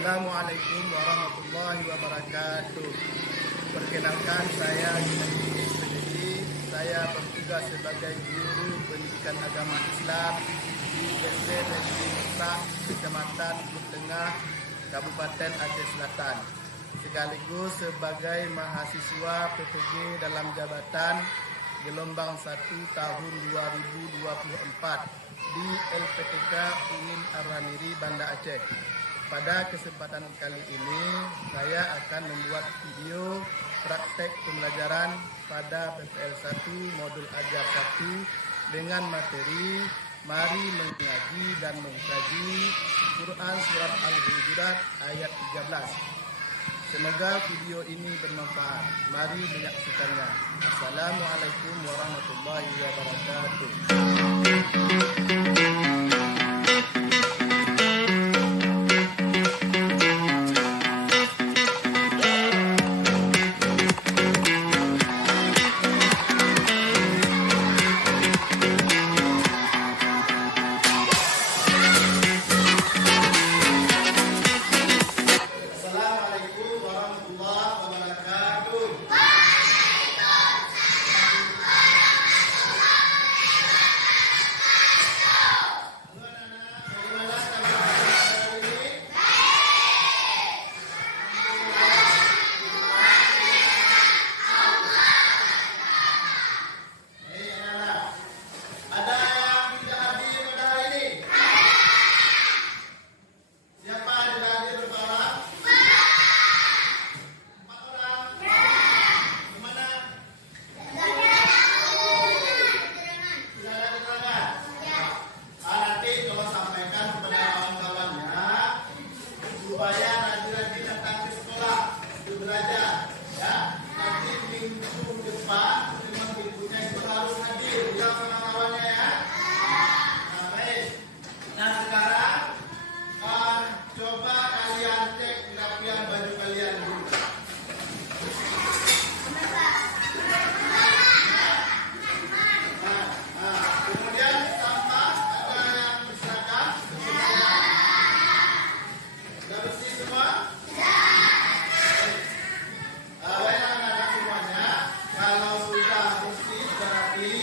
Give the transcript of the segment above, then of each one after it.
Assalamualaikum warahmatullahi wabarakatuh. Perkenalkan, saya Gini. Saya bertugas sebagai guru pendidikan agama Islam di SD Negeri Musa, Kecamatan Bukit Tengah, Kabupaten Aceh Selatan. Sekaligus sebagai mahasiswa PPG dalam jabatan gelombang 1 tahun 2024 di LPTK UIN Ar-Ramiri, Banda Aceh. Pada kesempatan kali ini, saya akan membuat video praktek pembelajaran pada PPL 1 Modul Ajar 1 dengan materi Mari Mengaji dan Mengkaji Quran Surat Al-Hujurat ayat 13. Semoga video ini bermanfaat. Mari menyaksikannya. Assalamualaikum warahmatullahi wabarakatuh. Supaya rajin-rajin datang ke sekolah untuk belajar, ya. Nanti minggu depan memang minggunya itu harus hadir, bilang sama kawannya, ya. Nah, baik. Nah, sekarang coba kalian cek rapian baju kalian dulu. Kemudian sampah ada yang berserakan. Sudah bersih semua? Baik anak-anak semuanya, kalau sudah bersih, sudah rapi,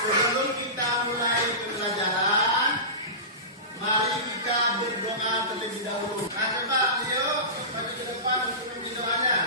sebelum kita mulai pembelajaran, mari kita berdoa terlebih dahulu. Nah, coba yuk maju ke depan untuk membaca doanya.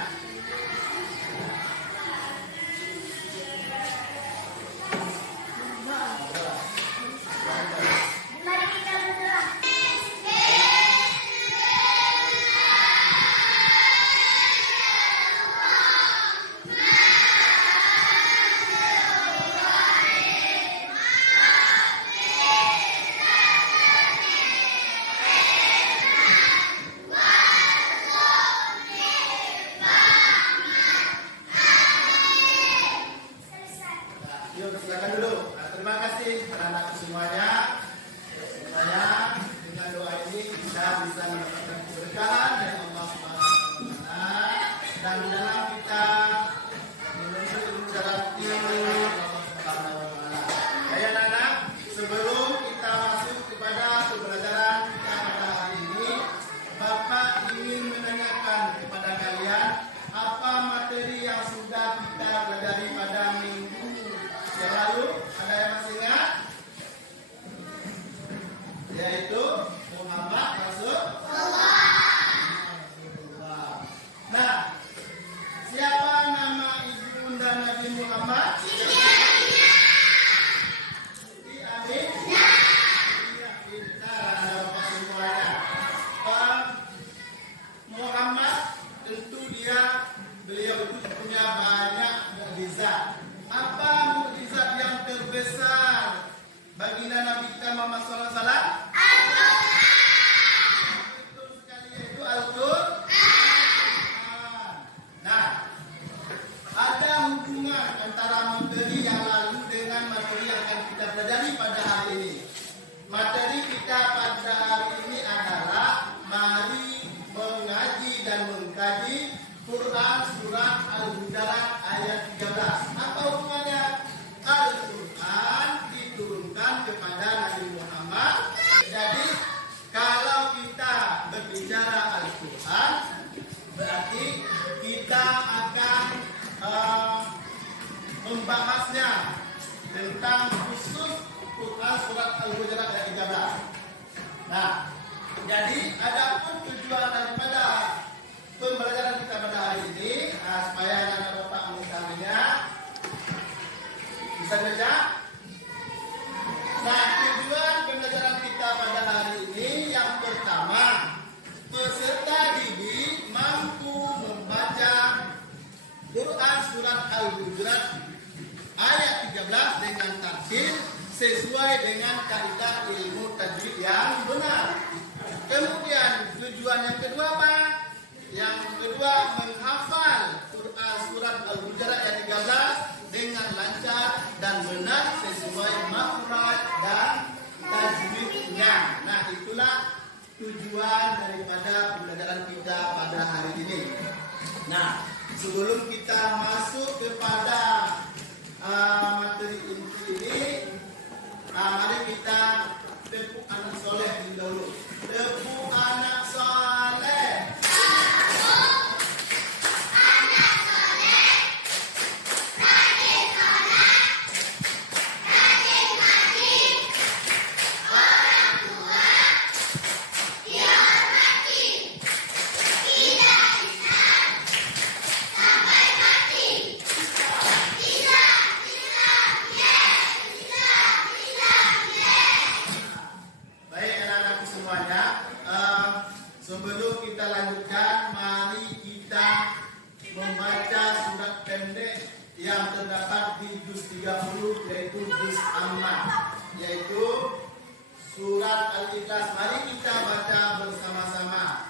Yuk, silakan dulu. Nah, terima kasih anak-anak semuanya. Semuanya dengan doa ini kita bisa mendapatkan keberkahan dari Allah Subhanahu wa Ta'ala, dan dalam kita menuntut ilmu dalam Allah Subhanahu wa Ta'ala. Baik anak-anak, sebelum kita masuk kepada pembelajaran kita pada hari ini, Bapak ingin menanyakan kepada kalian apa materi yang sudah kita pelajari pada minggu yang lalu. Ada yang masih ingat? Yaitu Muhammad Rasulullah. Nah, siapa nama ibu bunda Nabi Muhammad? Siti Amin. Iya, pintar Bapak semuanya. Muhammad tentu beliau itu punya banyak mukjizat. Apa mukjizat yang terbesar baginda Nabi kita Muhammad SAW? Betul sekali, yaitu Al-Quran. Nah, ada hubungan antara materi yang lalu dengan materi yang akan kita pelajari pada hari ini. Materi kita pada hari ini adalah mari mengaji dan mengkaji Quran Surat Al-Hujurat ayat 13. Apa hubungannya? Al-Quran diturunkan kepada Nabi Muhammad 13-nya tentang khusus Quran surat Al-Hujurat ayat 13. Nah, jadi adapun tujuan daripada pembelajaran kita pada hari ini, supaya anak bapak mengetahuinya, bisa baca. Nah, tujuan pembelajaran kita pada hari ini yang pertama, peserta didik mampu membaca Quran surat Al-Hujurat ayat 13 dengan tartil sesuai dengan kaidah ilmu tajwid yang benar. Kemudian tujuan yang kedua apa? Yang kedua, menghafal Quran surat Al-Hujurat ayat 13 dengan lancar dan benar sesuai makhraj dan tajwidnya. Nah, itulah tujuan daripada pembelajaran kita pada hari ini. Nah, sebelum kita masuk kepada materi inti ini, mari kita tepuk anak soleh dulu. Tepuk anak soleh. Sebelum kita lanjutkan, mari kita membaca surat pendek yang terdapat di juz 30, yaitu juz Amma, yaitu surat Al-Ikhlas. Mari kita baca bersama-sama.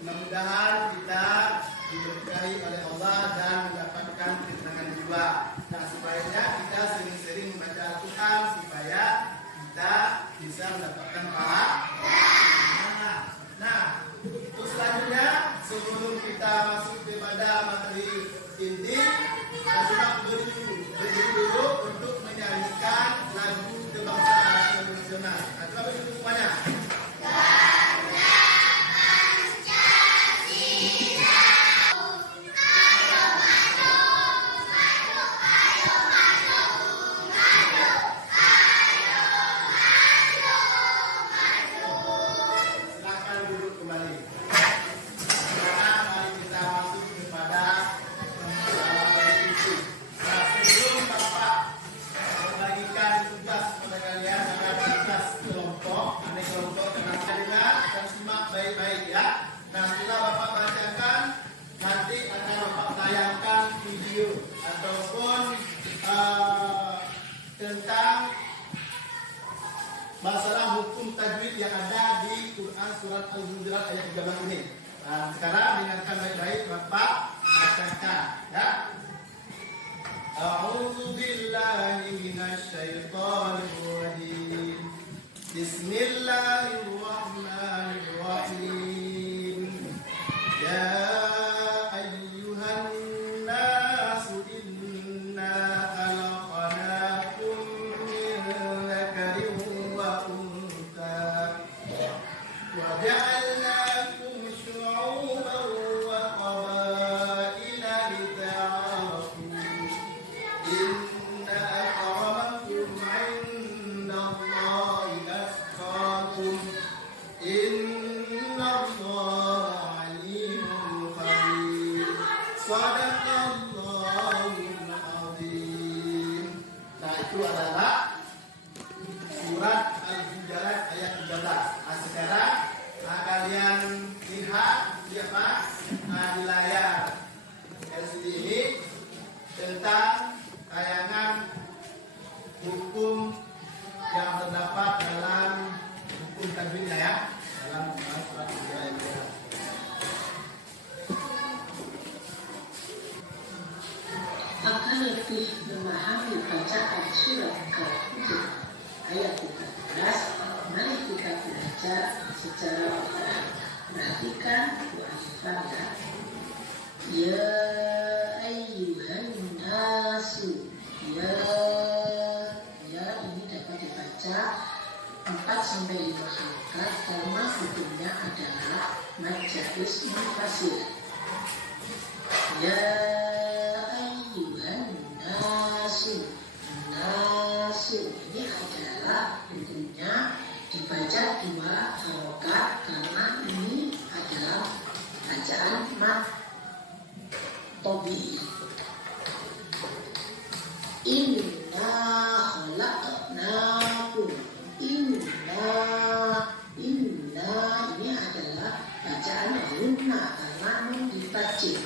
Mudah-mudahan kita diberkahi oleh Allah dan mendapatkan ketenangan jiwa. Nah, sebaiknya kita sering-sering membaca Al-Quran supaya kita bisa mendapatkan pahala. Nah, untuk selanjutnya, sebelum kita masuk kepada materi inti, kita berdiri dulu untuk menyanyikan lagu kebangsaan nasional. Nah, coba berdiri semuanya. Baik-baik ya. Nah, setelah Bapak bacakan, nanti akan Bapak tayangkan video ataupun tentang masalah hukum tajwid yang ada di Quran surat Al-Hujurat ayat 13 ini. Nah, sekarang dengarkan baik-baik, Bapak bacakan ya. A'udzu billahi minasy syaithanir rajim. Bismillahirrahmanirrahim. Ya ayyuhan nasu inna khalaqnakum min dzakarin wa untha wa ja'alnakum syu'uban wa qabaila lita'arafu. Inna akramakum 'indallahi Innallaha alimun khabir. Shadaqallahul azim. Nah, itu adalah surat Al-Hujurat ayat 13. Nah, sekarang kalian lihat siapa di layar LCD ini tentang tayangan hukum tajwidnya ya dalam surat Al-Baqarah. Akan lebih memahami bacaan surat Al-Hijr ayat 13, mari kita belajar secara perlahan. Perhatikan alifnya. Ya ayyuhan nasu. Ya ini dapat dibaca 4-5 harokat karena hukumnya adalah mad jaiz munfasil. Ya ayyuhan nasu. Nasu ini adalah hukumnya dibaca 2 harokat karena ini adalah bacaan mad tabi'i. Inna khalaqnakum. Inna ini adalah bacaan guna karena nun ditajwid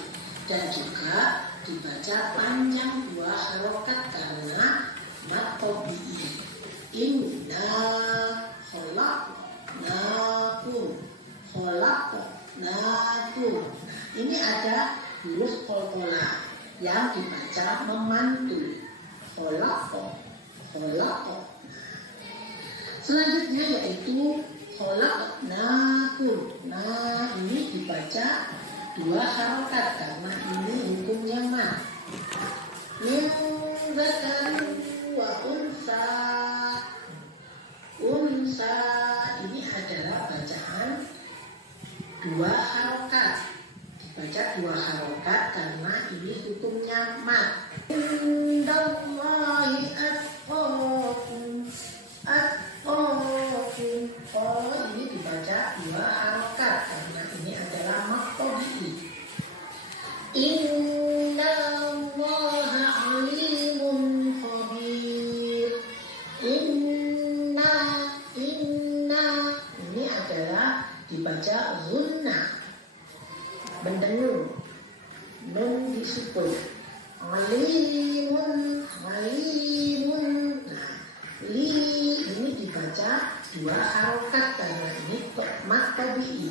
dan juga dibaca panjang 2 harokat karena mad tabi'i. Inna khalaqnakum. Khalaqnakum. Ini ada huruf qalqalah yang dibaca memantul. Kholaqo. Selanjutnya yaitu kholaqnakum. Nah ini dibaca 2 harokat karena ini hukumnya mad. Min dzakarin wa unsa. Unsa ini adalah bacaan 2 harokat. Dibaca 2 harokat karena ini hukumnya mad. Indallahi atqakum. Atqakum. Oh ini dibaca 2 harokat karena ini adalah mad tabi'i. Innallaha alimun khabir. Inna ini adalah dibaca gunna, mendengung, nun disukun. Alimun. Nah, li ini dibaca 2 harokat karena ini mad tabi'i.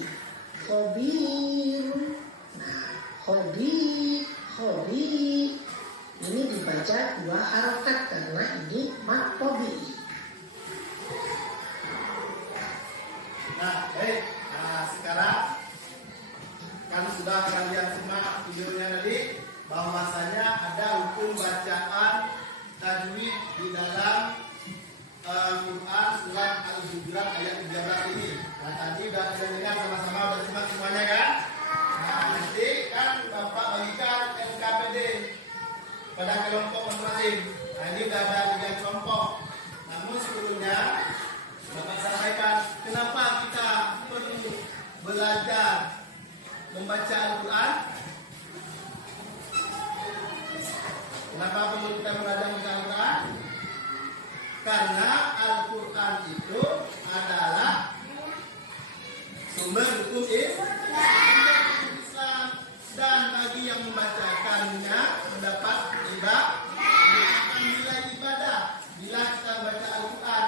Khabir. Nah, khabir ini dibaca 2 harokat karena ini mad tabi'i. Nah, baik. Nah, sekarang kan sudah kalian simak videonya tadi bahwasanya ada hukum bacaan tajwid di dalam Quran surat Al-Hujurat ayat 13 ini. Nah, tadi sudah kalian dengar sama-sama, sudah simak semuanya kan? Nah, nanti kan Bapak bagikan NKPD pada kelompok masing-masing. Nah, ini sudah ada 3 kelompok. Namun sebelumnya Bapak sampaikan kenapa kita perlu belajar membaca Al-Quran. Kenapa perlu kita belajar membaca Al-Quran? Karena Al-Quran itu adalah sumber hukum Islam, dan bagi yang membacakannya mendapat nilai ibadah bila kita baca Al-Quran.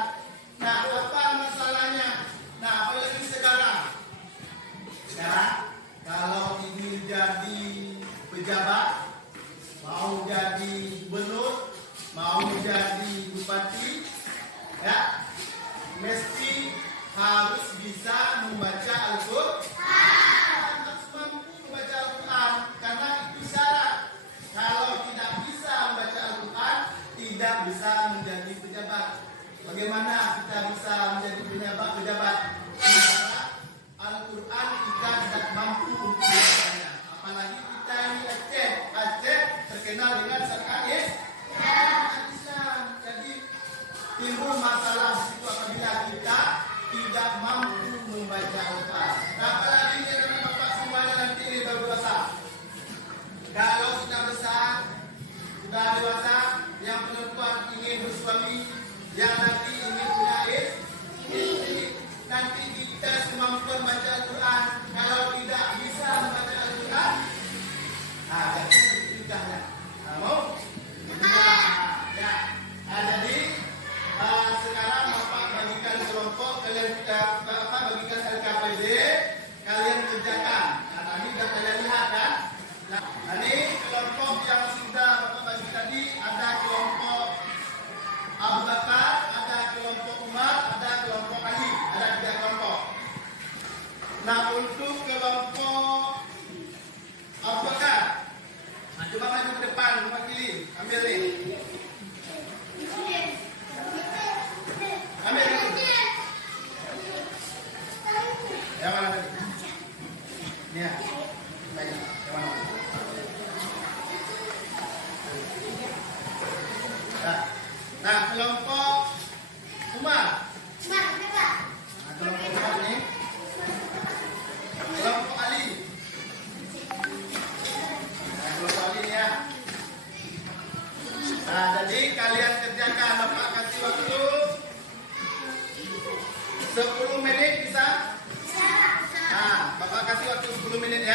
Nah, apa masalahnya? Nah, apalagi sekarang kalau ingin jadi pejabat, mau jadi gubernur, mau jadi bupati, ya mesti harus bisa membaca Al-Quran, harus mampu membaca Al-Quran, karena itu syarat. Kalau tidak bisa membaca Al-Quran, tidak bisa menjadi pejabat. Bagaimana kita bisa menjadi pejabat? Karena Al-Quran kita tidak mampu untuk membacanya. Apalagi kita ini Aceh terkenal dengan syariat Islam. Jadi timbul masalah di situ apabila kita tidak mampu membaca Al-Quran. Nah, apalagi dengan bapak semuanya nanti ini baru dewasa. Kalau sudah besar, sudah dewasa, yang perempuan ingin bersuami, yang nanti ingin punya istri, nanti kita kemampuan baca Al-Quran. Kalau tidak bisa membaca Al-Quran, nah jadi nikahnya. Nah, mau? Ya. Nah, jadi sekarang bapak bagikan kelompok kalian kita Yang mana tadi? Ini ya. Baik. Yang mana? Nah, kelompok Umar. Nah, kelompok Umar ini. Kelompok Ali. Nah, kelompok Ali ini ya. Nah, jadi kalian kerjakan, Bapak kasih waktu 10 menit bisa? Nah, Bapak kasih waktu 10 menit ya.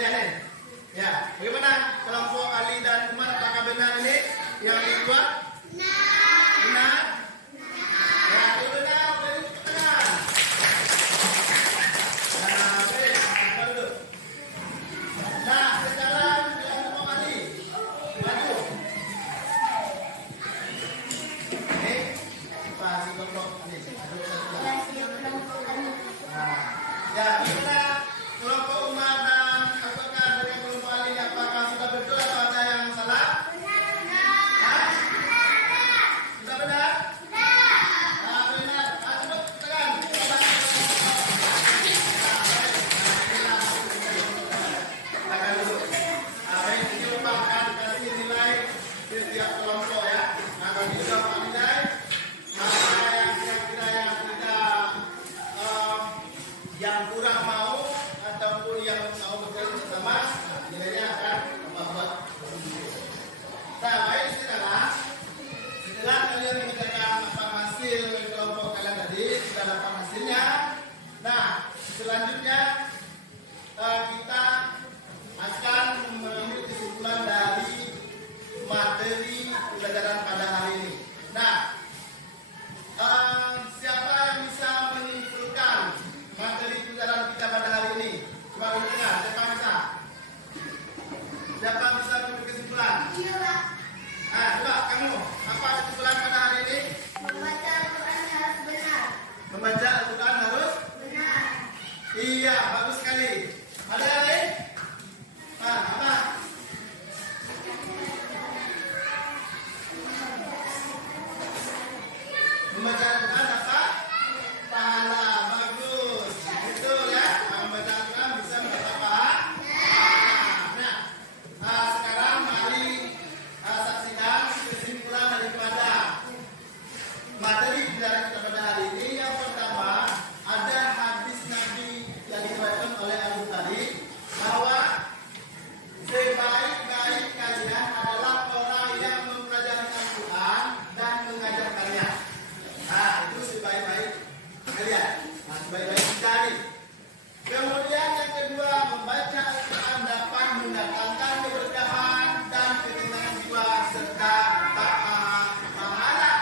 pilihan nih. Ya, bagaimana kelompok Ali dan Umar, apakah benar ini yang dibuat? Benar. Ya, itu benar. Boleh tepuk tangan. Nah, baik. Kita duduk. Nah, sekarang kelompok Ali. Maju. Ini, apa si kelompok Ali? Nah, ya, bagaimana kelompok Umar dan Abu Bakar dengan kelompok Ali, apakah sudah betul atau ada yang salah? Hah? Sudah benar? Nah, benar. Tepuk tangan. Silakan dulu. Baik, ini merupakan kasih nilai setiap kelompok ya. Nah, bagi juga Pak nilai, maka yang kira-kira yang tidak yang kurang mau ataupun yang mau bekerja bersama, nilainya akan membuat. Nah, baik setelah kalian mengerjakan apa hasil kelompok kalian tadi, sudah dapat hasilnya. Nah, selanjutnya kita akan mengambil kesimpulan dari materi pelajaran pada hari ini. Nah, siapa yang bisa menyimpulkan materi pelajaran kita pada hari ini? Coba dengar, siapa bisa? Siapa bisa memberi kesimpulan? Nah, coba kamu, apa kesimpulan pada hari ini? Membaca Al-Quran harus benar. Membaca Al-Quran harus? Benar. Iya, bagus sekali. Ada yang lain? Nah, apa? Membaca Al-Quran apa? Pahala, bagus. Betul ya, membaca Al-Quran bisa mendapat pahala. Nah, sekarang mari saksikan kesimpulan daripada materi pelajaran kita pada hari ini. Yang pertama, ada hadis Nabi yang diriwayatkan oleh Abu tadi bahwa sebaik-baik kalian adalah orang yang mempelajari Al-Quran dan mengajarkannya. Nah, itu sebaik-baik kalian. Nah, sebaik-baik kita ini. Kemudian yang kedua, membaca Al-Quran dapat mendatangkan keberkahan dan ketenangan jiwa serta pahala.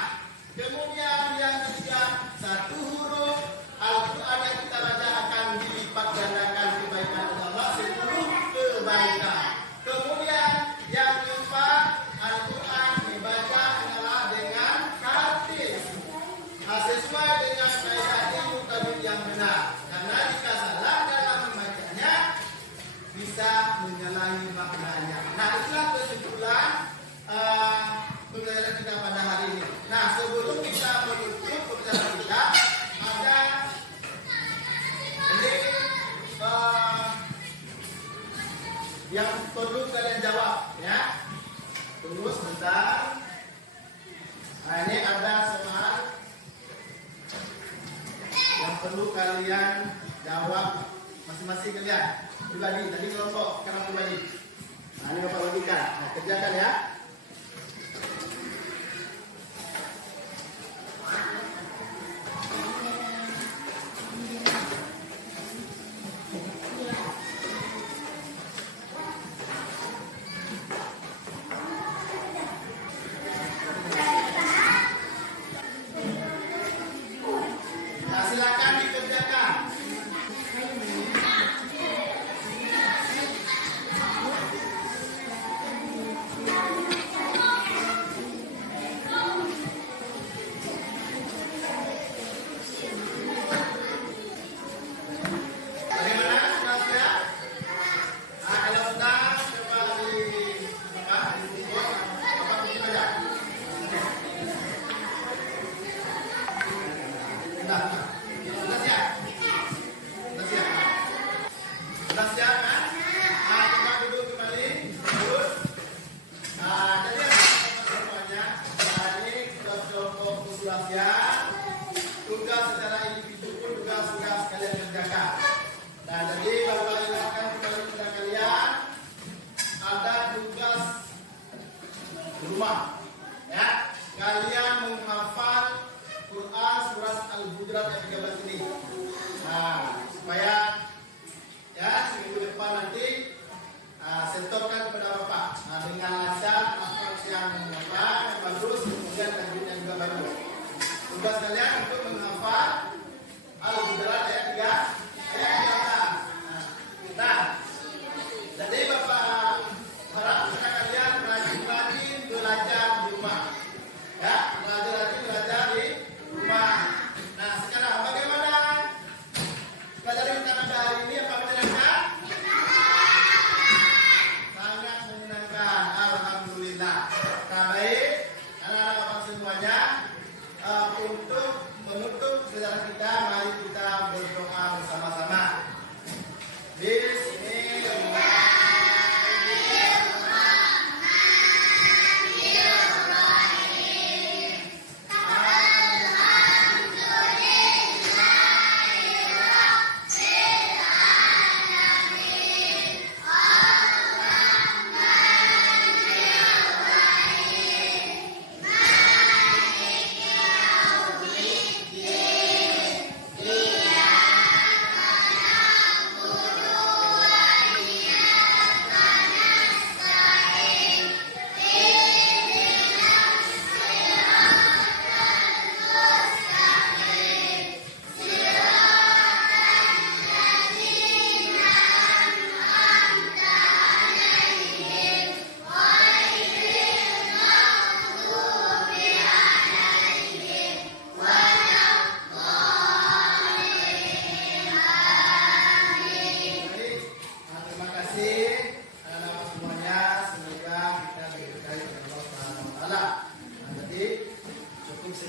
Kemudian yang ketiga, satu huruf Al-Quran yang kita baca akan dilipat gandakan kebaikan Allah 10 kebaikan. Kemudian yang keempat, Al-Quran dibaca adalah dengan tartil. Sesuai dengan kaidah ilmu tajwid yang benar. Karena jika salah dalam membacanya bisa menyalahi maknanya. Nah, itulah kesimpulan pembelajaran kita pada hari ini. Nah, sebelum kita menutup pembelajaran kita, ada ini yang perlu kalian jawab ya. Tunggu sebentar. Nah, ini ada soal yang perlu kalian jawab masing-masing kalian. Pribadi, tadi kelompok, sekarang pribadi. Nah, ini Bapak bagikan. Nah, kerjakan ya. Nah, silakan dikerjakan.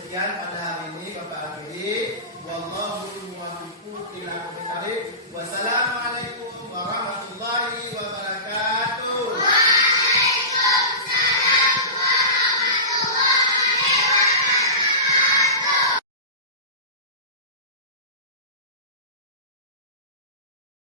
sekian pada hari ini Bapak akhiri. Wallahu muwaffiq ila aqwamit thoriq. Wassalamualaikum